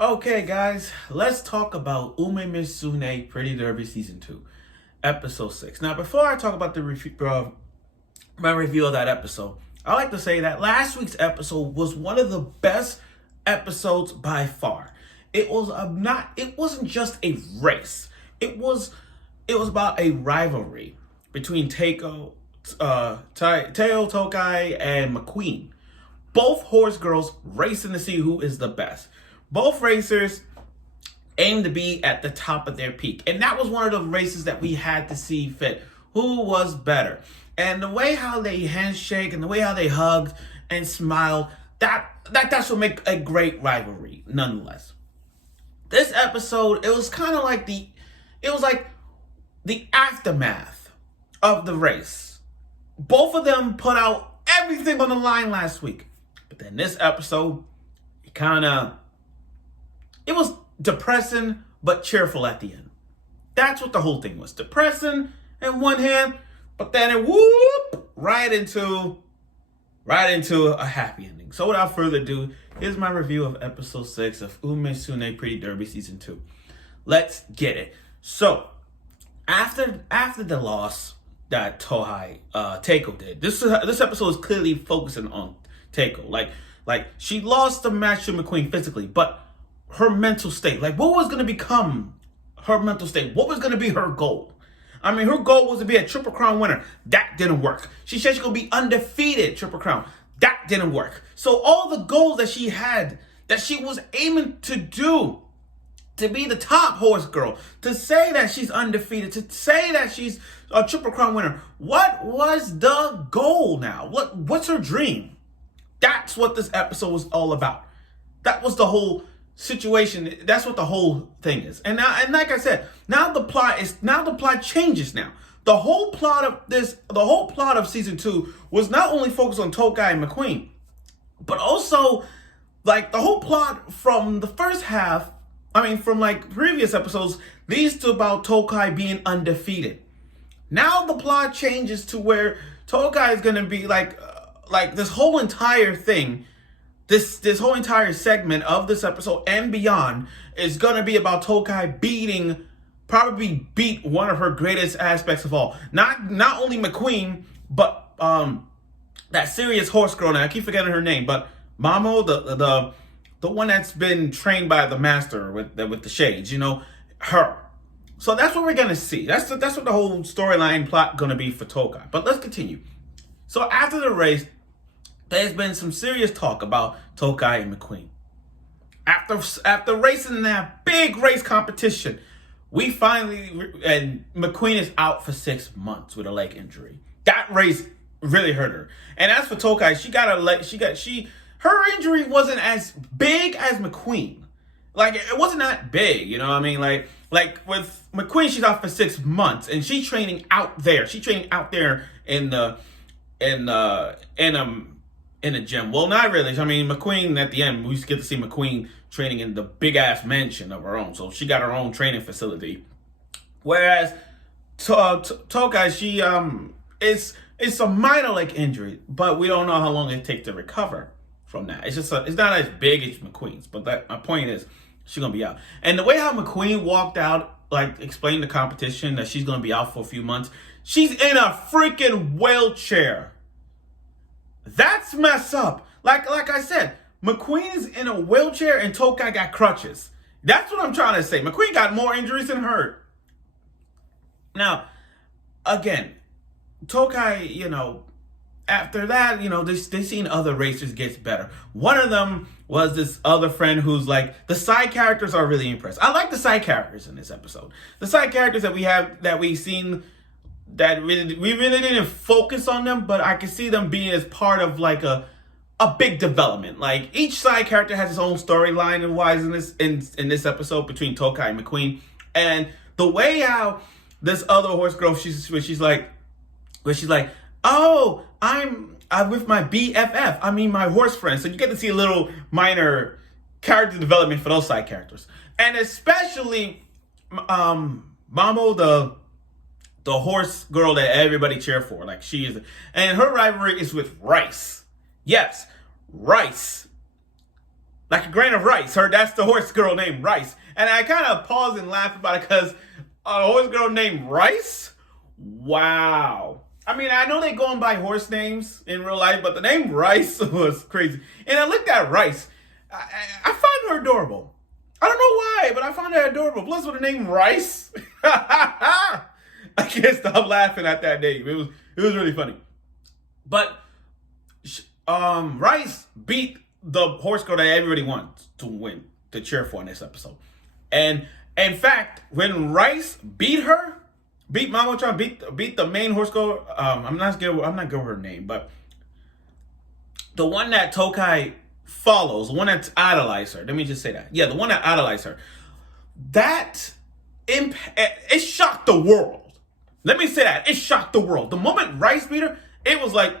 Okay, guys, let's talk about Musume Pretty Derby Season 2, Episode 6. Now, before I talk about my review of that episode, I like to say that last week's episode was one of the best episodes by far. It wasn't just a race. It was about a rivalry between Teiou, Tokai, and McQueen. Both horse girls racing to see who is the best. Both racers aim to be at the top of their peak. And that was one of the races that we had to see fit. Who was better? And the way how they handshake and the way how they hugged and smiled, that's what make a great rivalry, nonetheless. This episode, it was like the aftermath of the race. Both of them put out everything on the line last week. But then this episode, it was depressing but cheerful at the end. That's what the whole thing was. Depressing in one hand, but then it right into a happy ending. So without further ado, here's my review of episode 6 of Musume Pretty Derby Season 2. Let's get it. So, after the loss that Teiou did, this episode is clearly focusing on Teiou. Like she lost the match to McQueen physically, but her mental state, like what was going to become her mental state? What was going to be her goal? I mean, her goal was to be a Triple Crown winner. That didn't work. She said she could be undefeated Triple Crown. That didn't work. So all the goals that she had, that she was aiming to do, to be the top horse girl, to say that she's undefeated, to say that she's a Triple Crown winner. What was the goal now? What's her dream? That's what this episode was all about. That was the whole situation. That's what the whole thing is. And like I said, now the plot changes now. The whole plot of season 2 was not only focused on Tokai and McQueen, but also like the whole plot from the first half, from like previous episodes, leads to about Tokai being undefeated. Now the plot changes to where Tokai is going to be like this whole entire thing, this whole entire segment of this episode and beyond is going to be about Tokai probably beat one of her greatest aspects of all. Not only McQueen, but that serious horse girl, now I keep forgetting her name, but Mamo, the one that's been trained by the master with the shades, her. So that's what we're going to see. That's what the whole storyline plot going to be for Tokai. But let's continue. So after the race, there's been some serious talk about Tokai and McQueen. After racing in that big race competition, and McQueen is out for 6 months with a leg injury. That race really hurt her. And as for Tokai, her injury wasn't as big as McQueen. Like it wasn't that big, you know what I mean? Like with McQueen, she's out for 6 months, and she's training out there. She's training out there in the gym. Well, not really. McQueen, at the end, we get to see McQueen training in the big-ass mansion of her own. So she got her own training facility. Whereas Tokai, she it's a minor leg injury, but we don't know how long it takes to recover from that. It's not as big as McQueen's, but my point is she's going to be out. And the way how McQueen walked out, like explained the competition that she's going to be out for a few months, she's in a freaking wheelchair. That's messed up. Like I said, McQueen is in a wheelchair and Tokai got crutches. That's what I'm trying to say. McQueen got more injuries than her. Now, again, Tokai, after that, they seen other racers get better. One of them was this other friend who's like, the side characters are really impressed. I like the side characters in this episode. The side characters that we've seen, that we really didn't focus on them, but I can see them being as part of like a big development. Like each side character has its own storyline and wise in this episode between Tokai and McQueen. And the way how this other horse girl, she's like, oh, I'm with my BFF. My horse friend. So you get to see a little minor character development for those side characters, and especially Mamo, the horse girl that everybody cheer for. Like she is, and her rivalry is with Rice. Yes, Rice. like a grain of rice. That's the horse girl named Rice. And I kind of paused and laughed about it because a horse girl named Rice? Wow. I mean, I know they go by horse names in real life, but the name Rice was crazy. And I looked at Rice. I find her adorable. I don't know why, but I find her adorable. Plus with the name Rice. I can't stop laughing at that name. It was really funny. But Rice beat the horse girl that everybody wants to win, to cheer for in this episode. And in fact, when Rice beat Mamo-chan, beat the main horse girl, I'm not good with her name, but the one that Tokai follows, the one that idolized her. Let me just say that. Yeah, the one that idolized her. It shocked the world. Let me say that. It shocked the world. The moment Rice beat her, it was like,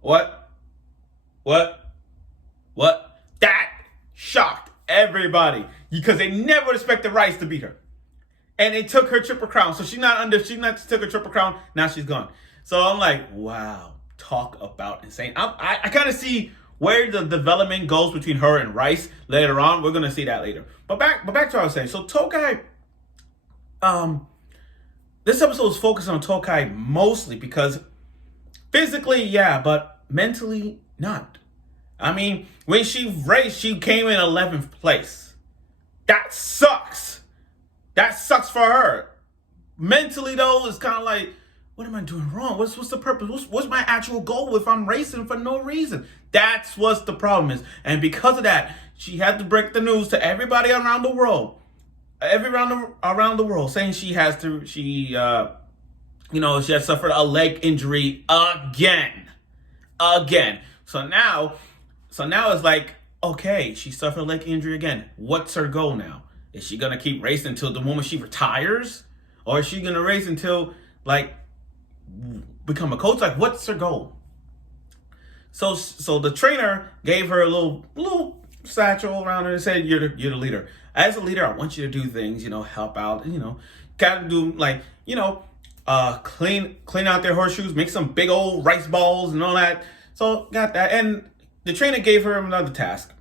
what? That shocked everybody because they never expected Rice to beat her. And it took her triple crown. So she not took her triple crown. Now she's gone. So I'm like, wow, talk about insane. I kind of see where the development goes between her and Rice later on. We're gonna see that later. But back to what I was saying. So Tokai, this episode is focused on Tokai mostly because physically, yeah, but mentally not. I mean, when she raced, she came in 11th place. That sucks. That sucks for her. Mentally, though, it's kind of like, what am I doing wrong? What's the purpose? What's my actual goal if I'm racing for no reason? That's what the problem is. And because of that, she had to break the news to everybody around the world. Around the world, saying she has suffered a leg injury again. So now it's like, okay, she suffered a leg injury again. What's her goal now? Is she gonna keep racing until the moment she retires? Or is she gonna race until like become a coach? Like, what's her goal? So the trainer gave her a little satchel around her and said, you're the leader. As a leader, I want you to do things, help out, gotta do like, clean out their horseshoes, make some big old rice balls and all that. So got that. And the trainer gave her another task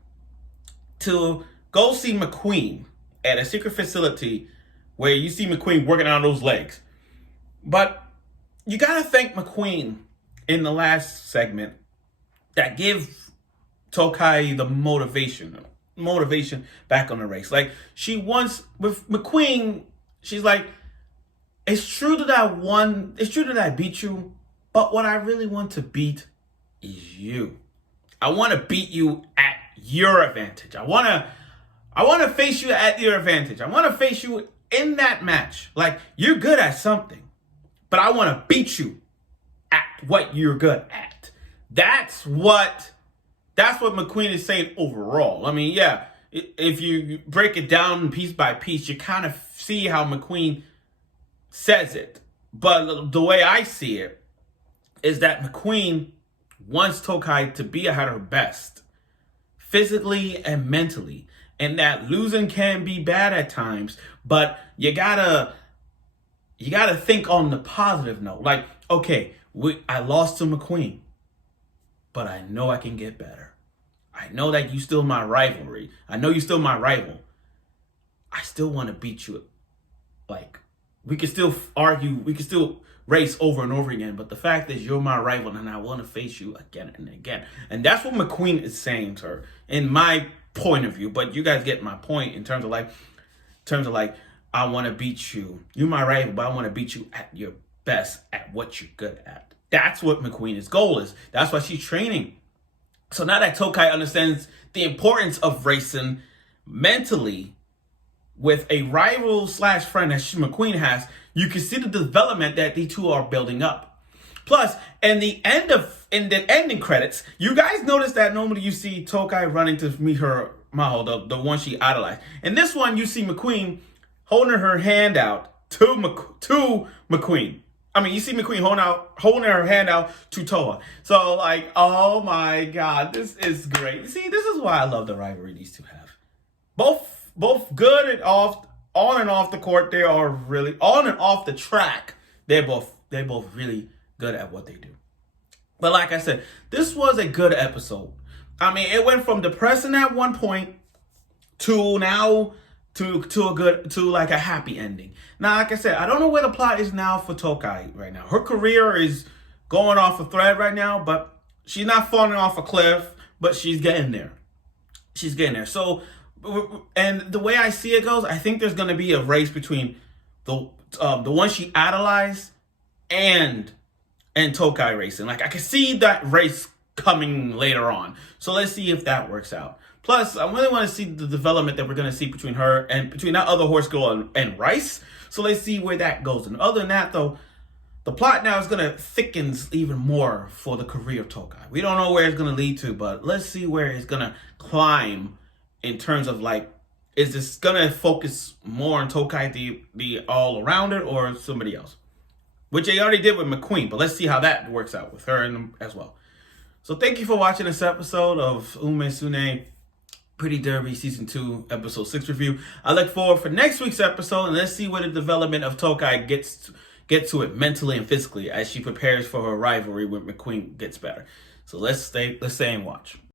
to go see McQueen at a secret facility where you see McQueen working on those legs. But you gotta thank McQueen in the last segment that give Tokai the motivation back on the race. Like, she wants, with McQueen, she's like, it's true that I beat you, but what I really want to beat is you. I want to beat you at your advantage. I want to face you at your advantage. I want to face you in that match. Like, you're good at something, but I want to beat you at what you're good at. That's what McQueen is saying overall. I mean, yeah, if you break it down piece by piece, you kind of see how McQueen says it. But the way I see it is that McQueen wants Tokai to be at her best, physically and mentally. And that losing can be bad at times, but you gotta think on the positive note. Like, okay, I lost to McQueen, but I know I can get better. I know that you still my rivalry. I know you still my rival. I still want to beat you. Like, we can still argue, we can still race over and over again, but the fact is you're my rival and I want to face you again and again. And that's what McQueen is saying to her, in my point of view. But you guys get my point in terms of like, I want to beat you. You're my rival, but I want to beat you at your best, at what you're good at. That's what McQueen's goal is. That's why she's training. So now that Tokai understands the importance of racing mentally with a rival / friend that McQueen has, you can see the development that the two are building up. Plus, in the ending credits, you guys notice that normally you see Tokai running to meet her Maho, the one she idolized. In this one, you see McQueen holding her hand out to McQueen. I mean, you see McQueen holding her hand out to Toa. So, like, oh my God, this is great. See, this is why I love the rivalry these two have. Both good and on and off the court. They are really on and off the track. They're both really good at what they do. But like I said, this was a good episode. I mean, it went from depressing at one point to now to like a happy ending. Now, like I said, I don't know where the plot is now for Tokai right now. Her career is going off a thread right now, but she's not falling off a cliff, but she's getting there. She's getting there. So, and the way I see it goes, I think there's going to be a race between the one she idolized and Tokai racing. Like, I can see that race coming later on. So let's see if that works out. Plus, I really want to see the development that we're going to see between her and between that other horse girl and Rice. So let's see where that goes. And other than that, though, the plot now is going to thicken even more for the career of Tokai. We don't know where it's going to lead to, but let's see where it's going to climb in terms of, like, is this going to focus more on Tokai the all around it or somebody else? Which they already did with McQueen, but let's see how that works out with her as well. So thank you for watching this episode of Musume Pretty Derby Season 2, Episode 6 review. I look forward for next week's episode, and let's see where the development of Tokai gets to it mentally and physically as she prepares for her rivalry with McQueen gets better. So let's stay and watch.